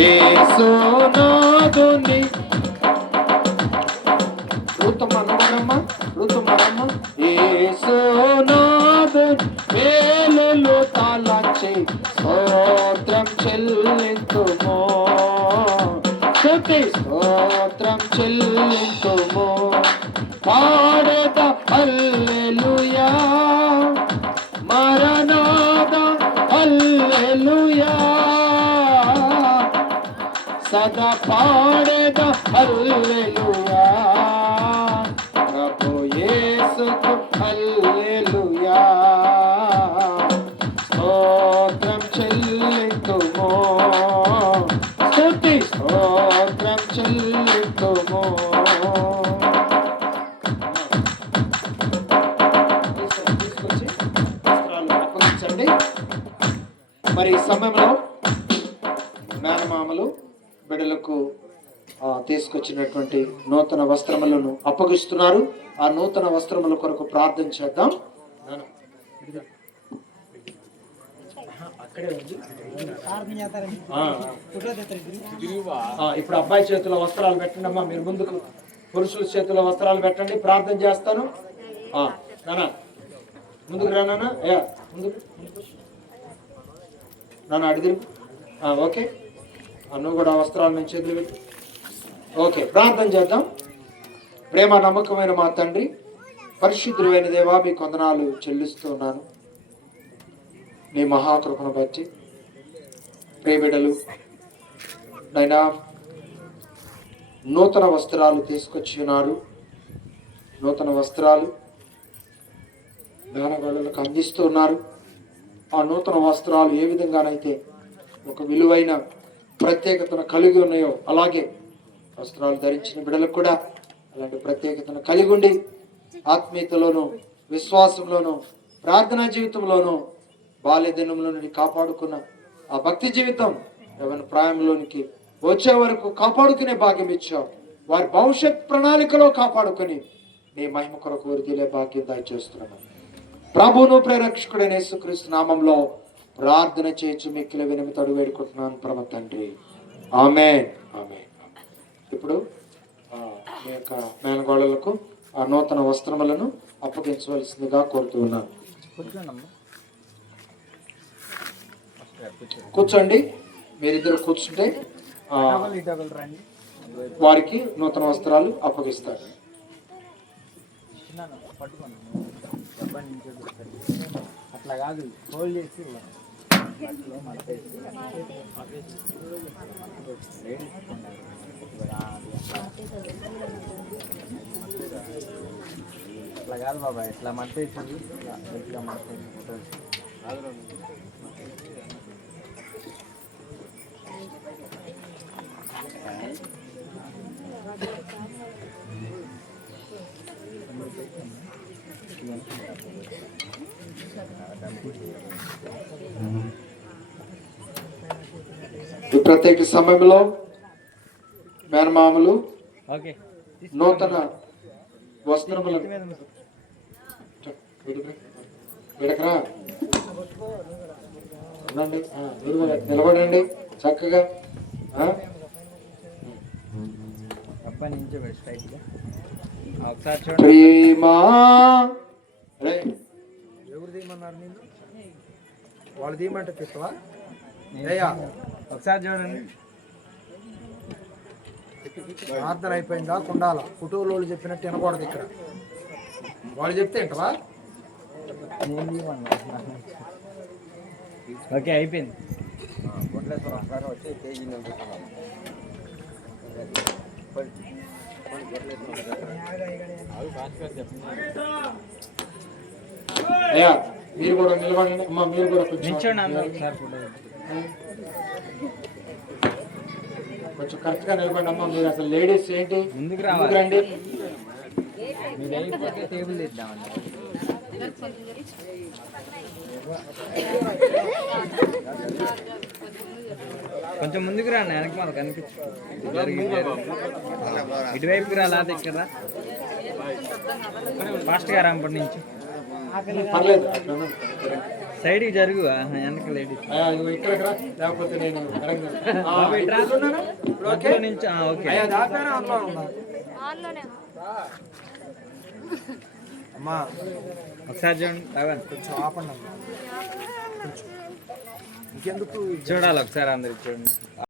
యేసునాథుని ఋతుమరమ్మ యేసునాథుని మేలులు తలచి స్తోత్రం చెల్లింతుము స్తుతి స్తోత్రం చెల్లింతుము పాడేద హల్లెలూయా మరణాదా హల్లెలూయా సదా పాడేద హల్లెలూయా ప్రభు యేసుకు హల్లెలూయా స్తోత్రం చెల్లింతుము స్తుతి స్తోత్రం చెల్లింతుము. తీసుకొచ్చి వస్త్రాలు అప్పగించండి. మరి ఈ సమయంలో మేనమామలు బిడ్డలకు తీసుకొచ్చినటువంటి నూతన వస్త్రములను అప్పగిస్తున్నారు. ఆ నూతన వస్త్రముల కొరకు ప్రార్థన చేద్దాం. ఇప్పుడు అబ్బాయి చేతిలో వస్త్రాలు పెట్టండి అమ్మా. మీరు ముందుకు పురుషుల చేతిలో వస్త్రాలు పెట్టండి. ప్రార్థన చేస్తాను. నానా ముందుకు రా నాన్న. ముందుకు నాన్న అడిగిరు. ఓకే నువ్వు కూడా వస్త్రాలు నేను చేతులు పెట్టి. ఓకే ప్రార్థన చేద్దాం. ప్రేమ నమ్మకమైన మా తండ్రి, పరిశుద్ధుడైన దేవా, మీ కొందనాలు చెల్లిస్తున్నాను. నీ మహాకృపను బట్టి ప్రియబిడ్డలు నైనా నూతన వస్త్రాలు తీసుకొచ్చి ఉన్నారు. నూతన వస్త్రాలు మేనగోళ్ళకు అందిస్తూ ఉన్నారు. ఆ నూతన వస్త్రాలు ఏ విధంగానైతే ఒక విలువైన ప్రత్యేకతను కలిగి ఉన్నాయో అలాగే వస్త్రాలు ధరించిన బిడ్డలకు కూడా అలాంటి ప్రత్యేకతను కలిగి ఉండి ఆత్మీయతలోను విశ్వాసంలోను ప్రార్థనా జీవితంలోను బాల్య దినంలో నుండి కాపాడుకున్న ఆ భక్తి జీవితం యవ్వన ప్రాయంలోనికి వచ్చే వరకు కాపాడుకునే భాగ్యం ఇచ్చావు. వారి భవిష్యత్ ప్రణాళికలో కాపాడుకొని నీ మహిమ కొరకు వరిదిలే భాగ్యం దయచేస్తున్నాను. ప్రభువును ప్రేరక్షకుడైన యేసుక్రీస్తు నామంలో ప్రార్థన చేయొచ్చు. మిక్కిలి వినమితోడు వేడుకుంటున్నాను పరమ తండ్రి. ఆమేన్ ఆమేన్. ఇప్పుడు మీ యొక్క మేనగోళ్ళలకు ఆ నూతన వస్త్రములను అప్పగించవలసిందిగా కోరుతూ ఉన్నాను. కూర్చోండి. మీరిద్దరు కూర్చుంటే వారికి నూతన వస్త్రాలు అప్పగిస్తారు. అట్లా కాదు, హోల్డ్ చేసి అట్లా కాదు బాబాయ్, ఇట్లా మట్టేసింది. ఇట్లా ఈ ప్రత్యేక సమయంలో మేనమామలు నూతన వస్త్రములను నిలబడండి చక్కగా. ప్రేమా ఎవరు తీయమన్నారు? నేను వాళ్ళు తీయమంటే చెప్తావా? ఒకసారి చూడండి. ప్రార్థన అయిపోయిందా? కుండాల కుటుంబంలో చెప్పినట్టు వినకూడదు. ఇక్కడ వాళ్ళు చెప్తే ఏంటవా? ఓకే అయిపోయింది. అయ్యా మీరు కూడా నిలబడండి అమ్మా. మీరు కూడా కొంచెం కరెక్ట్ గా నిలబడి అమ్మా. మీరు అసలు లేడీస్ ఏంటి ముందుకు రండి. టేబుల్ తెద్దామండి. కొంచెం ముందుకు రా, వెనక్కి మాకు కనిపించు. ఇటువైపుకి రా, లేదా ఇక్కడ ఫాస్ట్గా రాంపటి నుంచి. పర్లేదు. సైడ్కి జరుగు వెనక లేడీస్ అయ్యా ఇదిగో ఇక్కడికి రా, లేకపోతే నేను వెనక్కి జరుగు. ఇప్పుడు ఓకే నుంచి ఓకే అయ్యా దాపారా అందులో ఉందా అమ్మా ఒకసారి చూడండి రావాలి కొంచెం ఆపండి అమ్మా కొంచెం ఇంకెందుకు చూడాలి ఒకసారి అందరికి చూడండి